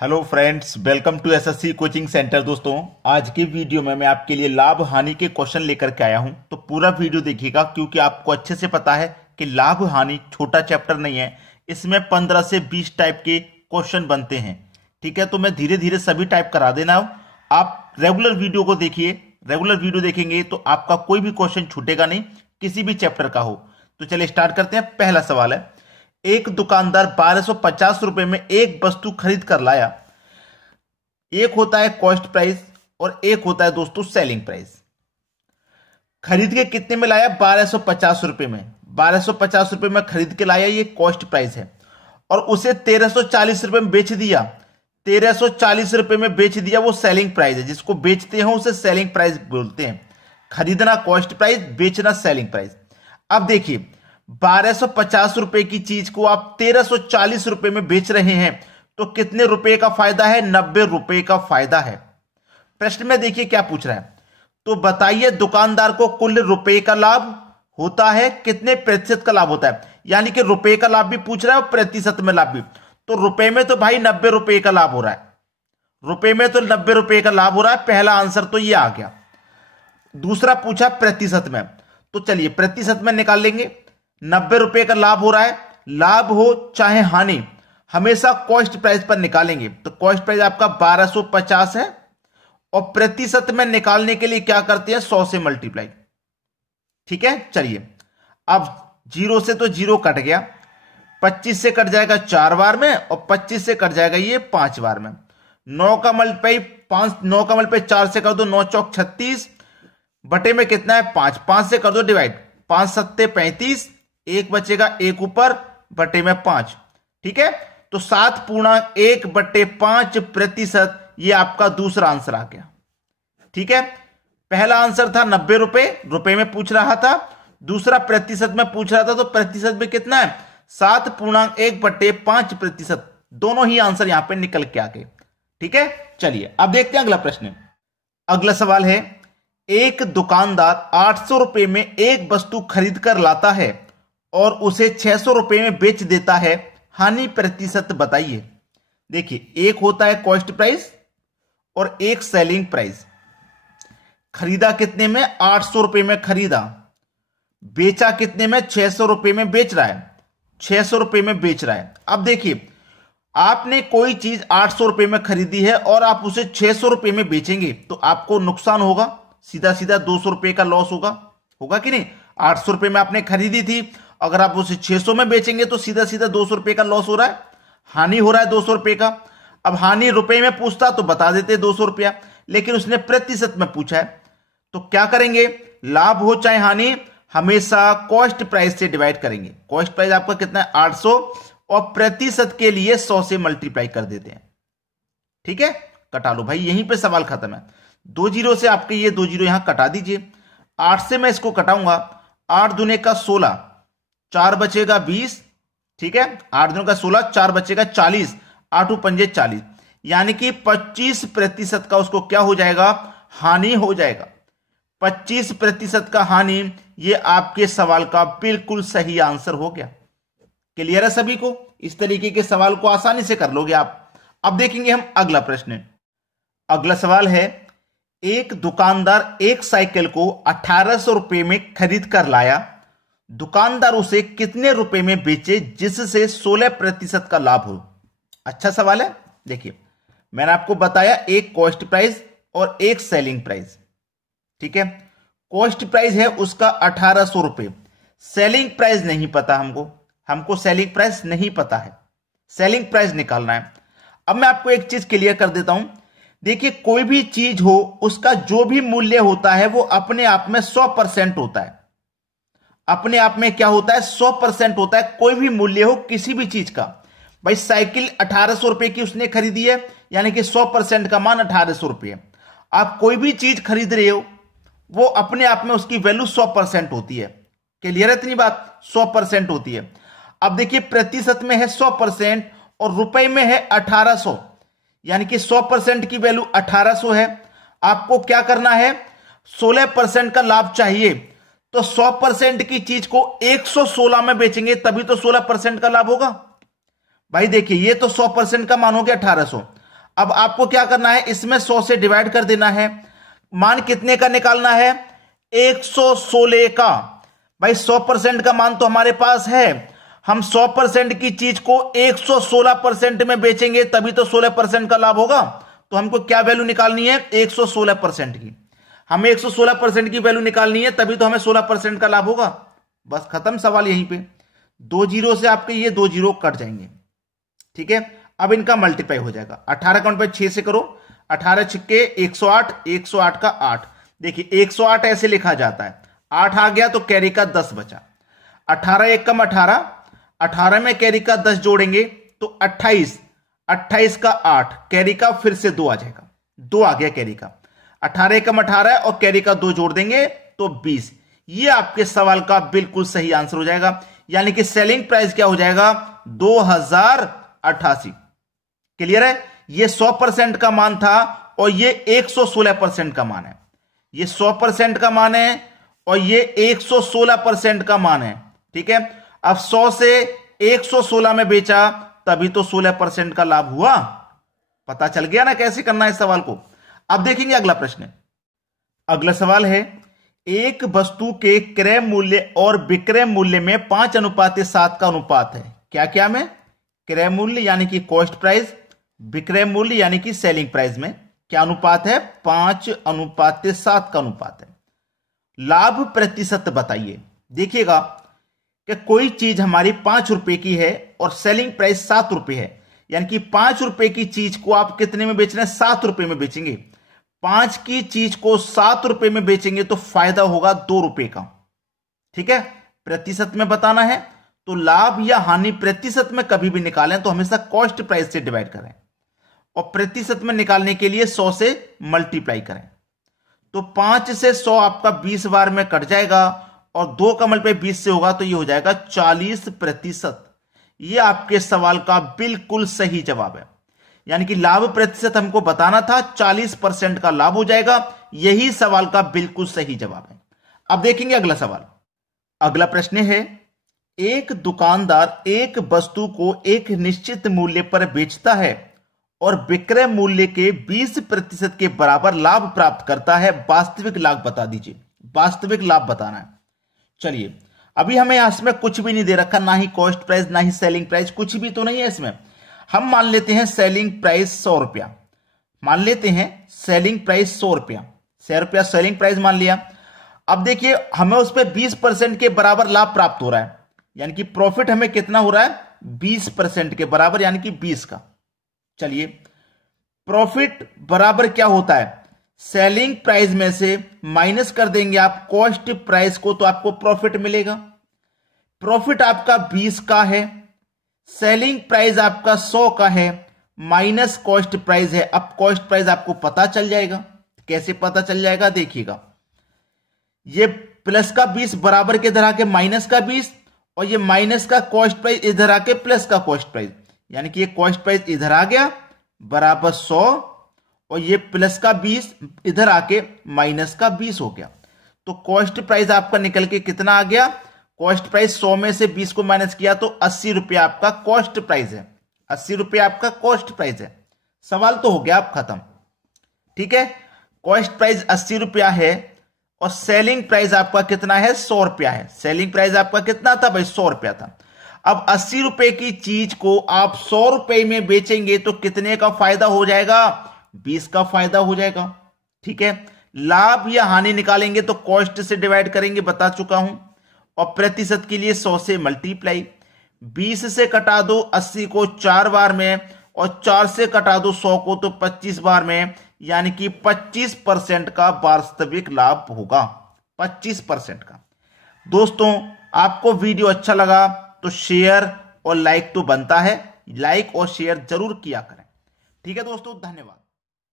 Hello friends, welcome to SSC coaching centre. दोस्तों, आज के वीडियो में मैं आपके लिए लाभ हानि के क्वेश्चन लेकर के आया हूं, तो पूरा वीडियो देखिएगा क्योंकि आपको अच्छे से पता है कि लाभ हानि छोटा चैप्टर नहीं है। इसमें 15 से 20 टाइप के क्वेश्चन बनते हैं। ठीक है, तो मैं धीरे धीरे सभी टाइप करा देना हूं। आप रेगुलर वीडियो को देखिए, रेगुलर वीडियो देखेंगे तो आपका कोई भी क्वेश्चन छूटेगा नहीं, किसी भी चैप्टर का हो। तो चलिए स्टार्ट करते हैं। पहला सवाल है, एक दुकानदार 1250 रुपए में एक वस्तु खरीद कर लाया। एक होता है कॉस्ट प्राइस और एक होता है दोस्तों सेलिंग प्राइस। खरीद के कितने में लाया? 1250 रुपए में। 1250 रुपए में खरीद के लाया, ये कॉस्ट प्राइस है। और उसे 1340 रुपए में बेच दिया। 1340 रुपए में बेच दिया, वो सेलिंग प्राइस है। जिसको बेचते हैं उसे सेलिंग प्राइस बोलते हैं। खरीदना कॉस्ट प्राइस, बेचना सेलिंग प्राइस। अब देखिए, 1250 रुपए की चीज को आप 1340 रुपए में बेच रहे हैं, तो कितने रुपए का फायदा है? 90 रुपए का फायदा है। प्रश्न में देखिए क्या पूछ रहा है, तो बताइए दुकानदार को कुल रुपए का लाभ होता है, कितने प्रतिशत का लाभ होता है। यानी कि रुपए का लाभ भी पूछ रहा है और प्रतिशत में लाभ भी। तो रुपए में तो भाई 90 रुपए का लाभ हो रहा है। रुपए में तो 90 रुपए का लाभ हो रहा है। पहला आंसर तो ये आ गया। दूसरा पूछा प्रतिशत में, तो चलिए प्रतिशत में निकाल लेंगे। 90 रुपए का लाभ हो रहा है। लाभ हो चाहे हानि, हमेशा कॉस्ट प्राइस पर निकालेंगे। तो कॉस्ट प्राइस आपका 1250 है और प्रतिशत में निकालने के लिए क्या करते हैं? 100 से मल्टीप्लाई। ठीक है, चलिए अब 0 से तो 0 कट गया, 25 से कट जाएगा 4 बार में और 25 से कट जाएगा ये 5 बार में। 9 का मल्टीप्लाई 5, 9 का मल्टीप्लाई 4 से कर दो, 9 चौक 36, बटे में कितना है? 5। 5 से कर दो डिवाइड, 5 सत्ते 35, एक बचेगा, एक ऊपर, बटे में 5। ठीक है, तो 7.1/5 प्रतिशत, ये आपका दूसरा आंसर आ गया। ठीक है, पहला आंसर था 90 रुपए, रुपए में पूछ रहा था। दूसरा प्रतिशत में पूछ रहा था, तो प्रतिशत में कितना है? 7.1/5 प्रतिशत। दोनों ही आंसर यहां पे निकल के आ गए। ठीक है, चलिए अब देखते हैं अगला प्रश्न। अगला सवाल है, एक दुकानदार 800 रुपए में एक वस्तु खरीद कर लाता है और उसे 600 रुपए में बेच देता है। हानि प्रतिशत बताइए। देखिए, एक होता है कॉस्ट प्राइस और एक सेलिंग प्राइस। खरीदा कितने में? 800 रुपए में खरीदा। बेचा कितने में? 600 रुपए में बेच रहा है। 600 रुपए में बेच रहा है। अब देखिए, आपने कोई चीज 800 रुपए में खरीदी है और आप उसे 600 रुपए में बेचेंगे तो आपको नुकसान होगा, सीधा सीधा 200 रुपए का लॉस होगा। होगा कि नहीं? 800 रुपए में आपने खरीदी थी, अगर आप उसे 600 में बेचेंगे तो सीधा सीधा 200 रुपए का लॉस हो रहा है, हानि हो रहा है 200 रुपए का। अब हानि रुपए में पूछता तो बता देते 200 रुपया, लेकिन उसने प्रतिशत में पूछा है, तो क्या करेंगे? लाभ हो चाहे हानि, हमेशा कॉस्ट प्राइस से डिवाइड करेंगे। कॉस्ट प्राइस आपका कितना है? 800, और प्रतिशत के लिए 100 से मल्टीप्लाई कर देते हैं। ठीक है, कटा लो भाई, यहीं पे सवाल खत्म है। 2 जीरो से आपके ये 2 जीरो यहां कटा दीजिए। 8 से मैं इसको कटाऊंगा, 8 दूने का 16, 4 बचेगा 20। ठीक है, 8 दूने का 16, 4 बचेगा 40, 8 पंजे 40। यानी कि 25 प्रतिशत का उसको क्या हो जाएगा? हानि हो जाएगा। 25 प्रतिशत का हानि, ये आपके सवाल का बिल्कुल सही आंसर हो गया। क्लियर है सभी को? इस तरीके के सवाल को आसानी से कर लोगे आप। अब देखेंगे हम अगला प्रश्न। अगला सवाल है, एक दुकानदार एक साइकिल को 1800 रुपए में खरीद कर लाया। दुकानदार उसे कितने रुपए में बेचे जिससे 16 प्रतिशत का लाभ हो? अच्छा सवाल है। देखिए, मैंने आपको बताया एक कॉस्ट प्राइस और एक सेलिंग प्राइस। ठीक है, कॉस्ट प्राइस है उसका 1800 रुपए, सेलिंग प्राइस नहीं पता हमको सेलिंग प्राइस नहीं पता है, सेलिंग प्राइस निकालना है। अब मैं आपको एक चीज क्लियर कर देता हूं। देखिए, कोई भी चीज हो, उसका जो भी मूल्य होता है वो अपने आप में 100% होता है। अपने आप में क्या होता है? 100% होता है। कोई भी मूल्य हो किसी भी चीज का। भाई साइकिल 1800 रुपए की उसने खरीदी है, यानी कि 100% का मान 1800 रुपए है। आप कोई भी चीज खरीद रहे हो, वो अपने आप में उसकी वैल्यू 100% होती है। क्लियर है इतनी बात? 100% होती है। अब देखिए, प्रतिशत में है 100% और रुपए में है 1800, यानी कि 100% की वैल्यू 1800 है। आपको क्या करना है? 16% का लाभ चाहिए, तो 100% की चीज को 116 में बेचेंगे, तभी तो 16% का लाभ होगा। भाई देखिए, ये तो 100% का मान हो गया 1800। अब आपको क्या करना है, इसमें 100 से डिवाइड कर देना है। मान कितने का निकालना है, 116 का। भाई 100% का मान तो हमारे पास है, हम 100% की चीज को 116% में बेचेंगे तभी तो 16% का लाभ होगा। तो हमको क्या वैल्यू निकालनी है, 116% की। हमें 116% की वैल्यू निकालनी है तभी तो हमें 16% का लाभ होगा। बस खत्म सवाल यहीं पे। 2 जीरो से आपके ये 2 जीरो कट जाएंगे, ठीक है। अब इनका मल्टीप्लाई हो जाएगा, 18 का 6 से करो, 18 छिक्के 108, 108 का 8। देखिए 108 ऐसे लिखा जाता है, 8 आ गया तो कैरी का 10 बचा, 18 एक कम 18, 18 में कैरी का 10 जोड़ेंगे तो 28, 28 का 8, कैरी का फिर से 2 आ जाएगा, 2 आ गया कैरी का, 18 एक कम 18 और कैरी का 2 जोड़ देंगे तो 20। ये आपके सवाल का बिल्कुल सही आंसर हो जाएगा, यानी कि सेलिंग प्राइस क्या हो जाएगा, 2088। क्लियर है। ये 100% का मान था और ये 116% का मान है। ये 100% का मान है और ये 116% का मान है, ठीक है। अब 100 से 116 में बेचा तभी तो 16% का लाभ हुआ। पता चल गया ना कैसे करना है इस सवाल को। अब देखेंगे अगला प्रश्न। अगला सवाल है, एक वस्तु के क्रय मूल्य और विक्रय मूल्य में 5:7 का अनुपात है। क्या क्या में, क्रय मूल्य यानी कि कॉस्ट प्राइस, विक्रय मूल्य यानी कि सेलिंग प्राइस में क्या अनुपात है, 5:7 का अनुपात है। लाभ प्रतिशत बताइए। देखिएगा कि कोई चीज हमारी 5 रुपए की है और सेलिंग प्राइस 7 रुपए है, यानी कि 5 रुपए की चीज को आप कितने में बेच रहे हैं, 7 रुपए में बेचेंगे। 5 की चीज को 7 रुपए में बेचेंगे तो फायदा होगा 2 रुपए का, ठीक है। प्रतिशत में बताना है तो लाभ या हानि प्रतिशत में कभी भी निकालें तो हमेशा कॉस्ट प्राइस से डिवाइड करें और प्रतिशत में निकालने के लिए 100 से मल्टीप्लाई करें। तो 5 से 100 आपका 20 बार में कट जाएगा और 2 का मल्टीप्लाई 20 से होगा तो ये हो जाएगा 40%। ये आपके सवाल का बिल्कुल सही जवाब है, यानी कि लाभ प्रतिशत हमको बताना था, 40% का लाभ हो जाएगा। यही सवाल का बिल्कुल सही जवाब है। अब देखेंगे अगला सवाल। अगला प्रश्न है, एक दुकानदार एक वस्तु को एक निश्चित मूल्य पर बेचता है और विक्रय मूल्य के 20% के बराबर लाभ प्राप्त करता है। वास्तविक लाभ बता दीजिए। वास्तविक लाभ बताना है। चलिए, अभी हमें इसमें कुछ भी नहीं दे रखा, ना ही कॉस्ट प्राइस ना ही सेलिंग प्राइस, कुछ भी तो नहीं है इसमें। हम मान लेते हैं सेलिंग प्राइस 100 रुपया, मान लेते हैं सेलिंग प्राइस 100 रुपया, 100 रुपया सेलिंग प्राइस मान लिया। अब देखिए हमें उस पर 20% के बराबर लाभ प्राप्त हो रहा है, यानी कि प्रॉफिट हमें कितना हो रहा है, 20% के बराबर, यानी कि 20 का। चलिए, प्रॉफिट बराबर क्या होता है, सेलिंग प्राइस में से माइनस कर देंगे आप कॉस्ट प्राइस को तो आपको प्रॉफिट मिलेगा। प्रॉफिट आपका 20 का है, सेलिंग प्राइस आपका 100 का है, माइनस कॉस्ट प्राइस है। अब कॉस्ट प्राइस आपको पता चल जाएगा। कैसे पता चल जाएगा, देखिएगा, ये प्लस का 20 बराबर के इधर आके माइनस का 20 और ये माइनस का कॉस्ट प्राइस इधर आके प्लस का कॉस्ट प्राइस, यानी कि ये कॉस्ट प्राइस इधर आ गया बराबर 100 और ये प्लस का 20 इधर आके माइनस का 20 हो गया। तो कॉस्ट प्राइस आपका निकल के कितना आ गया, कॉस्ट प्राइस 100 में से 20 को माइनस किया तो 80 रुपया आपका कॉस्ट प्राइस है। 80 रुपया आपका कॉस्ट प्राइस है। सवाल तो हो गया आप खत्म, ठीक है। कॉस्ट प्राइस 80 रुपया है और सेलिंग प्राइस आपका कितना है, 100 रुपया है। सेलिंग प्राइस आपका कितना था भाई, 100 रुपया था। अब 80 रुपए की चीज को आप 100 रुपए में बेचेंगे तो कितने का फायदा हो जाएगा, 20 का फायदा हो जाएगा, ठीक है। लाभ या हानि निकालेंगे तो कॉस्ट से डिवाइड करेंगे, बता चुका हूं, और प्रतिशत के लिए 100 से मल्टीप्लाई। 20 से कटा दो 80 को 4 बार में और 4 से कटा दो 100 को तो 25 बार में, यानी कि 25% का वास्तविक लाभ होगा, 25% का। दोस्तों, आपको वीडियो अच्छा लगा तो शेयर और लाइक तो बनता है, लाइक और शेयर जरूर किया करें, ठीक है दोस्तों। धन्यवाद।